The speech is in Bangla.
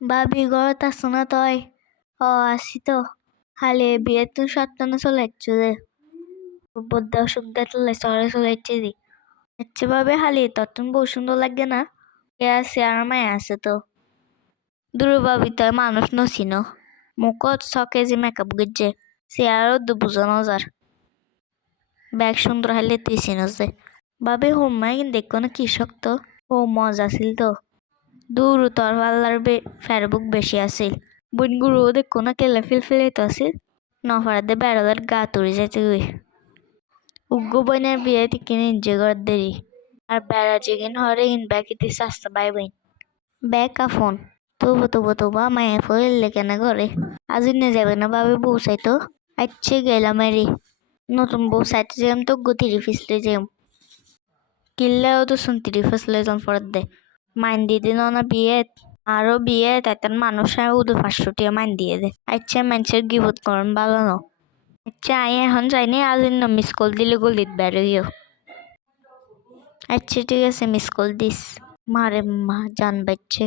ভাবি ঘৰত আছো না তই? আছি তো। খালি বিয়ে তো সত্তানো চলে যাচ্ছে যে বদ্যা অসুখ তুলে শহরে চলে যাচ্ছে যে আচ্ছা ভাবে খালি তখন বহু সুন্দর লাগে না কে আছে আর মায় আছে তো দূর ভাবি তো মানুষ নছিল মুখত ছকে যে মেকআপ গেছে সে আরো দু বুঝানো যার ব্যাগ সুন্দর হাইলে তুই চিনস যে ভাবি হোমায় কিন্তু দেখো না কি শক্ত ও মজা আছিল তো দূর তোর পাল্লার ফেরবুক বেশি আছিল বনগুরু দেখো না কেলে ফিলফিলে তো আছিল নফারাতে বেড়াদার গা তুড়ি যাইতে গই উগ্র বইনের বিয়ে থেকে নিজে ঘর দেরি আর বেড়া যেগিন হরে ইন ব্যাকিতে সাস্তা বাই বইন ব্যাগ ফোন তবু মায়ে ফেললে কেন ঘরে আজ নিয়ে যাবে না ভাবে বউ চাইতো আচ্ছা গেলাম এরি নতুন বউ চাইতে যাম তো গতিরি ফিসলে যাম কিল্লেও তো শুনতিরি ফিসলে জন ফরত দে মাইন দিয়ে দিন না বিয়ে আরো বিয়ে তাই মানুষ উদু 500 মাইন দিয়ে দে আচ্ছা মানুষের গিবত করন ভালো না আচ্ছা আই এখন যাইনি আজ মিস কল দিলে গলিত বেরোইও আচ্ছা ঠিক আছে মিস কল দিস মারে মা জান বাচ্চে